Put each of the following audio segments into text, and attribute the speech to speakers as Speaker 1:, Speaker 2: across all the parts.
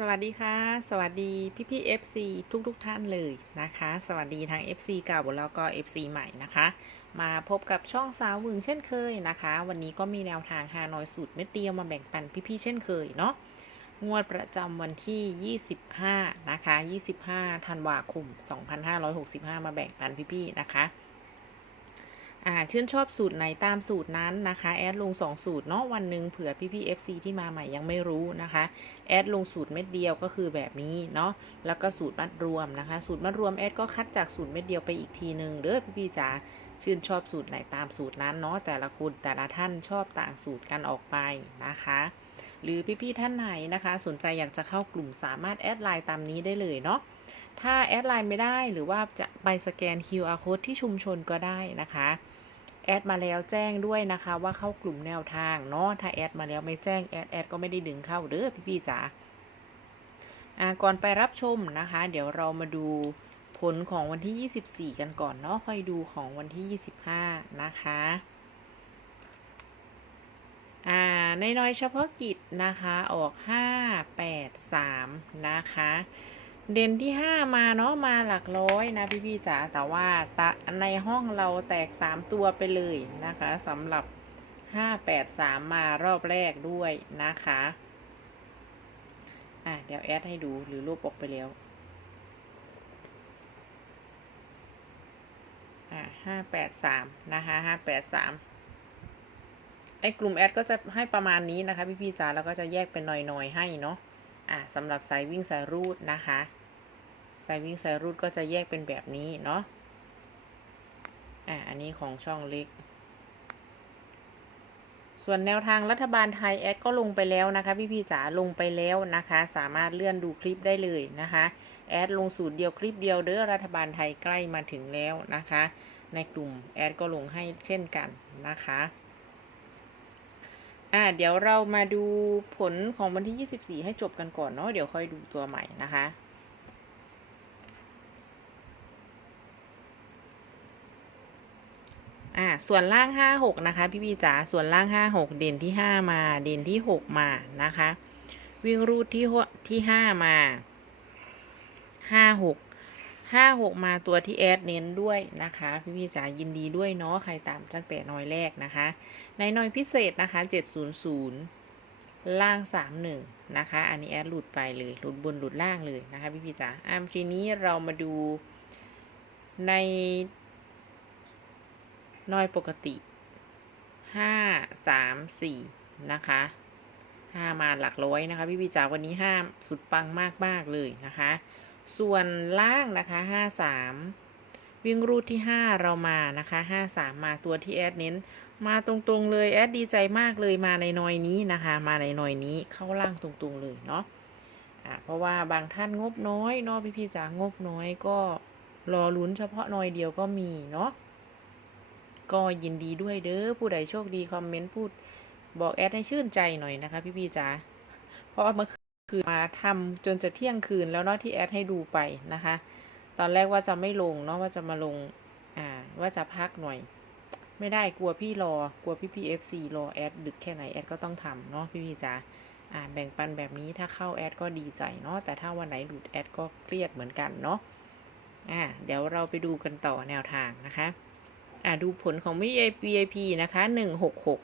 Speaker 1: สวัสดีค่ะ สวัสดีพี่พี่ FC ทุกทุกท่านเลยนะคะ สวัสดีทาง FC เก่าแล้วก็ FC ใหม่นะคะ มาพบกับช่องสาววึงเช่นเคยนะคะ วันนี้ก็มีแนวทางฮานอยสูตรเม็ดเดียวมาแบ่งปันพี่พี่เช่นเคยเนาะงวดประจำวันที่ 25 นะคะ 25 ธันวาคม 2565 มาแบ่งปันพี่พี่นะคะ อ่าชื่นชอบสูตรไหนตามสูตรนั้นนะคะ แอดลง 2 สูตรเนาะวันหนึ่งเผื่อพี่พี่ FC ที่มาใหม่ยังไม่รู้นะคะ แอดลงสูตรเม็ดเดียวก็คือแบบนี้เนาะแล้วก็สูตรมัดรวมนะคะ สูตรมัดรวมแอดก็คัดจากสูตรเม็ดเดียวไปอีกทีหนึ่งเด้อพี่พี่จ๋าชื่นชอบสูตรไหนตามสูตรนั้นเนาะแต่ละคนแต่ละท่านชอบต่างสูตรกันออกไปนะคะ หรือพี่ๆท่านไหนนะคะ สนใจอยากจะเข้ากลุ่มสามารถแอดไลน์ตามนี้ได้เลยเนาะถ้าแอดไลน์ไม่ได้หรือว่าจะไปสแกน QR code ที่ชุมชนก็ได้นะคะ แอดมาแล้วแจ้งด้วยนะคะ ว่าเข้ากลุ่มแนวทางเนาะถ้าแอดมาแล้วไม่แจ้งแอดแอดก็ไม่ได้ดึงเข้าเด้อพี่ๆจ๋าอ่าก่อนไปรับชมนะคะ เดี๋ยวเรามาดูผลของวันที่ 24 กันก่อนเนาะค่อยดูของวันที่ 25 นะคะอ่าในน้อยเฉพาะกิจนะคะออก 5 8 3 นะคะ เด่นที่5มาเนาะมาหลักร้อยนะพี่พี่ๆจ๋าแต่ว่าตะในห้องเราแตก3ตัวไปเลยนะคะสำหรับ5 8 3มมารอบแรกด้วยนะคะอะเดี๋ยวแอดให้ดูหรือรูปออกไปแล้วอะ5 8 3นะคะ5 8 3ไอ้กลุ่มแอดก็จะให้ประมาณนี้นะคะพี่พี่ๆจ๋าแล้วก็จะแยกเป็นหน่อยๆให้เนาะ อะสำหรับสายวิ่งสายรูดนะคะ สายวิ่งสายรูดก็จะแยกเป็นแบบนี้เนาะอ่าอันนี้ของช่องเล็ก ส่วนแนวทางรัฐบาลไทยแอดก็ลงไปแล้วนะคะ พี่พี่จ๋าลงไปแล้วนะคะ สามารถเลื่อนดูคลิปได้เลยนะคะ แอดลงสูตรเดียวคลิปเดียวเด้อรัฐบาลไทยใกล้มาถึงแล้วนะคะ ในกลุ่มแอดก็ลงให้เช่นกันนะคะ อ่าเดี๋ยวเรามาดูผลของวันที่ 24 ให้จบกันก่อนเนาะเดี๋ยวค่อยดูตัวใหม่นะคะอ่าส่วนล่างห้าหกนะคะ พี่พี่จ๋าส่วนล่างห้าหกเด่นที่ห้ามา เด่นที่หกมานะคะ วิ่งรูดที่หกที่ห้ามาห้า ห้าหกมาตัวที่แอดเน้นด้วยนะคะ พี่พี่จ๋ายินดีด้วยเนาะใครตามตั้งแต่น้อยแรกนะคะ ในน้อยพิเศษนะคะเจ็ดศูนย์ศูนย์ล่างสามหนึ่งนะคะ อันนี้แอดหลุดไปเลยหลุดบนหลุดล่างเลยนะคะ พี่พี่จ๋าอ่าทีนี้เรามาดูในน้อยปกติห้าสามสี่นะคะห้ามาหลักร้อยนะคะ พี่พี่จ๋าวันนี้ห้าสุดปังมากมากๆเลยนะคะ ส่วนล่างนะคะห้าสามวิ่งรูดที่ห้าเรามานะคะห้าสามาตัวที่แอดเน้น มาตรงๆเลยแอดดีใจมากเลยมาในหนอยนี้นะคะ มาในหนอยนี้เข้าล่างตรงๆเลยเนาะอะเพราะว่าบางท่านงบน้อยเนาะพี่พี่จ๋างบน้อยก็รอลุ้นเฉพาะหนอยเดียวก็มีเนาะก็ยินดีด้วยเด้อผู้ใดโชคดีคอมเมนต์พูดบอกแอดให้ชื่นใจหน่อยนะคะ พี่พี่ๆจ๋าเพราะว่าเมื่อ คืนมาทำจนจะเที่ยงคืนแล้วเนาะที่แอดให้ดูไปนะคะ ตอนแรกว่าจะไม่ลงเนาะว่าจะมาลงอ่าว่าจะพักหน่อย ไม่ได้กลัวพี่รอกลัวพี่พี่เอฟซีรอแอดดึกแค่ไหนแอดก็ต้องทำเนาะพี่พี่จ๋าอ่าแบ่งปันแบบนี้ถ้าเข้าแอดก็ดีใจเนาะแต่ถ้าวันไหนหลุดแอดก็เครียดเหมือนกันเนาะอ่าเดี๋ยวเราไปดูกันต่อแนวทางนะคะอ่าดูผลของ VIP นะคะหนึ่งหกหก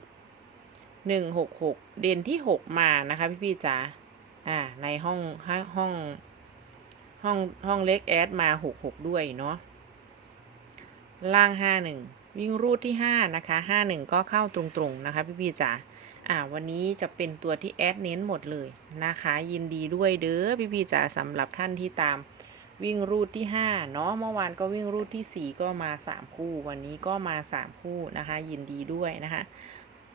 Speaker 1: หนึ่งหกหกเด่นที่หกมานะคะพี่พี่จ๋า อ่า ในห้องห้องห้อง ห้องห้องเล็กแอดมาหกหกด้วยเนาะ ล่างห้าหนึ่งวิ่งรูดที่ห้านะคะห้าหนึ่งก็เข้าตรงๆนะคะพี่พี่จ๋าอ่า วันนี้จะเป็นตัวที่แอดเน้นหมดเลยนะคะ ยินดีด้วยเด้อพี่พี่จ๋าสำหรับท่านที่ตามวิ่งรูดที่5เนาะเมื่อวานก็วิ่งรูดที่ 4 ก็มา 3 คู่ วันนี้ก็มา 3 คู่นะคะ ยินดีด้วยนะคะ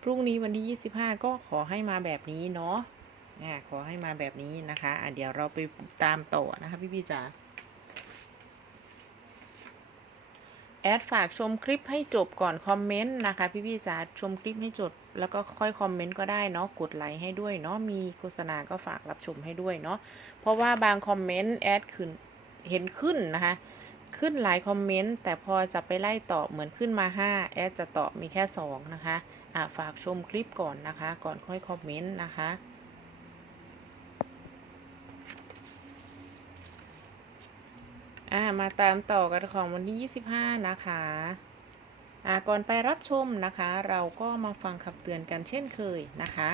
Speaker 1: พรุ่งนี้วันที่ 25 ก็ขอให้มาแบบนี้เนาะ อ่าขอให้มาแบบนี้นะคะอะเดี๋ยวเราไปตามต่อนะคะพี่พี่จ๋าแอดฝากชมคลิปให้จบก่อนคอมเมนต์นะคะ พี่พี่จ๋าชมคลิปให้จบแล้วก็ค่อยคอมเมนต์ก็ได้เนาะกดไลค์ให้ด้วยเนาะมีโฆษณาก็ฝากรับชมให้ด้วยเนาะเพราะว่าบางคอมเมนต์แอดขึ้นเห็นขึ้นนะคะ ขึ้นหลายคอมเมนต์แต่พอจะไปไล่ตอบเหมือนขึ้นมา 5 แอดจะตอบมีแค่ 2 นะคะอะฝากชมคลิปก่อนนะคะ ก่อนค่อยคอมเมนต์นะคะ อ่ามาตามต่อกันของวันที่ 25 นะคะอ่าก่อนไปรับชมนะคะ เราก็มาฟังคำเตือนกันเช่นเคยนะคะ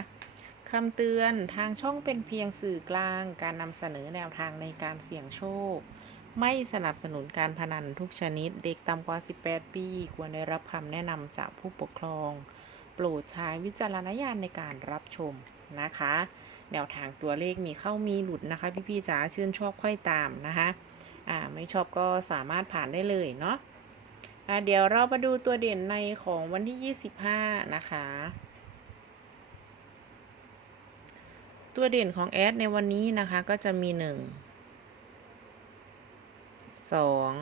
Speaker 1: คำเตือนทางช่องเป็นเพียงสื่อกลาง การนำเสนอแนวทางในการเสี่ยงโชค ไม่สนับสนุนการพนันทุกชนิด เด็กต่ำกว่า 18 ปี ควรได้รับคำแนะนำจากผู้ปกครอง โปรดใช้วิจารณญาณในการรับชมนะคะ แนวทางตัวเลขมีเข้ามีหลุดนะคะ พี่ๆจ๋าชื่นชอบค่อยตามนะคะ อ่าไม่ชอบก็สามารถผ่านได้เลยเนาะอ่าเดี๋ยวเรามาดูตัวเด่นในของวันที่ 25 นะคะ ตัวเด่นของแอดในวันนี้นะคะก็จะมี 1 2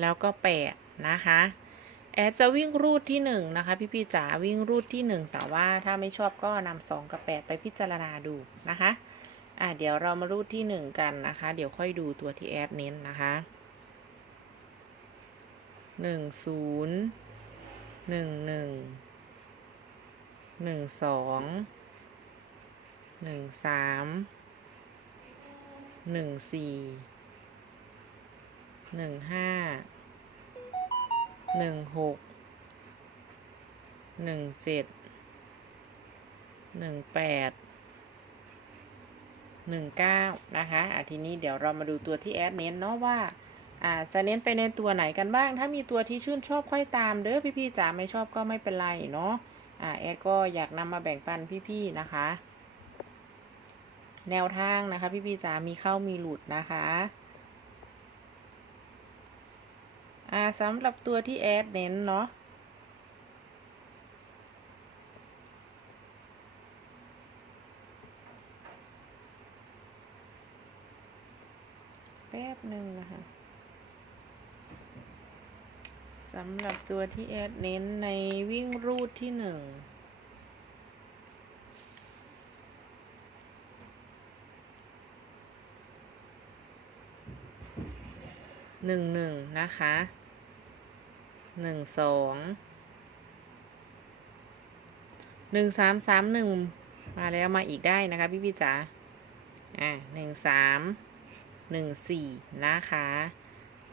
Speaker 1: แล้วก็ 8 นะคะแอดจะวิ่งรูดที่1นะคะ พี่พี่จ๋าวิ่งรูดที่ 1 แต่ว่าถ้าไม่ชอบก็นำ2กับ 8 ไปพิจารณาดูนะคะ อะเดี๋ยวเรามารูดที่1กันนะคะ เดี๋ยวค่อยดูตัวที่แอดเน้นนะคะหนึ่งศูนย์หนึ่งหนึ่งหนึ่งสองหนึ่งสามหนึ่งสี่หนึ่งห้าหนึ่งหกหนึ่งเจ็ดหนึ่งแปด หนึ่งเก้านะคะอะทีนี้เดี๋ยวเรามาดูตัวที่แอดเน้นเนาะว่าอ่าจะเน้นไปในตัวไหนกันบ้าง ถ้ามีตัวที่ชื่นชอบค่อยตามเด้อพี่ๆจ๋าไม่ชอบก็ไม่เป็นไรเนาะอ่าแอดก็อยากนำมาแบ่งปันพี่ๆนะคะ แนวทางนะคะ พี่ๆจ๋ามีเข้ามีหลุดนะคะอ่าสำหรับตัวที่แอดเน้นเนาะ ป๊บหนึ่งนะคะสำหรับตัวที่แอดเน้นในวิ่งรูดที่หนึ่งหนึ่งหนึ่งนะคะหนึ่งสองหนึ่งสามสามหนึ่งมาแล้วมาอีกได้นะคะพี่พี่จ๋าอ่าหนึ่งสาม หนึ่งสี่นะคะ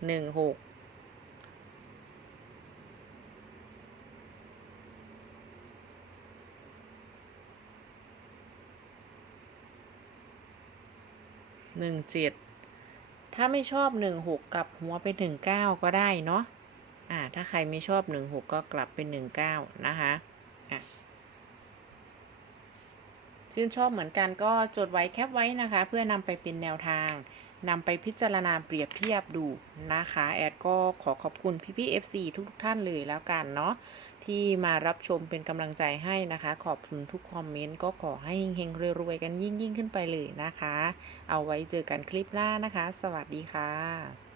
Speaker 1: หนึ่งหกหนึ่งเจ็ดถ้าไม่ชอบหนึ่งหกกลับหัวไปหนึ่งเก้าก็ได้เนาะอ่า ถ้าใครไม่ชอบหนึ่งหกก็กลับเป็นหนึ่งเก้านะคะอะชื่นชอบเหมือนกันก็จดไว้แคปไว้นะคะ เพื่อนำไปเป็นแนวทาง นำไปพิจารณาเปรียบเทียบดูนะคะ แอดก็ขอขอบคุณพี่พี่ๆ FC ทุกท่านเลยแล้วกันเนาะที่มารับชมเป็นกำลังใจให้นะคะ ขอบคุณทุกคอมเมนต์ก็ขอให้เฮงๆรวยๆกันยิ่งยิ่งๆขึ้นไปเลยนะคะ เอาไว้เจอกันคลิปหน้านะคะ สวัสดีค่ะ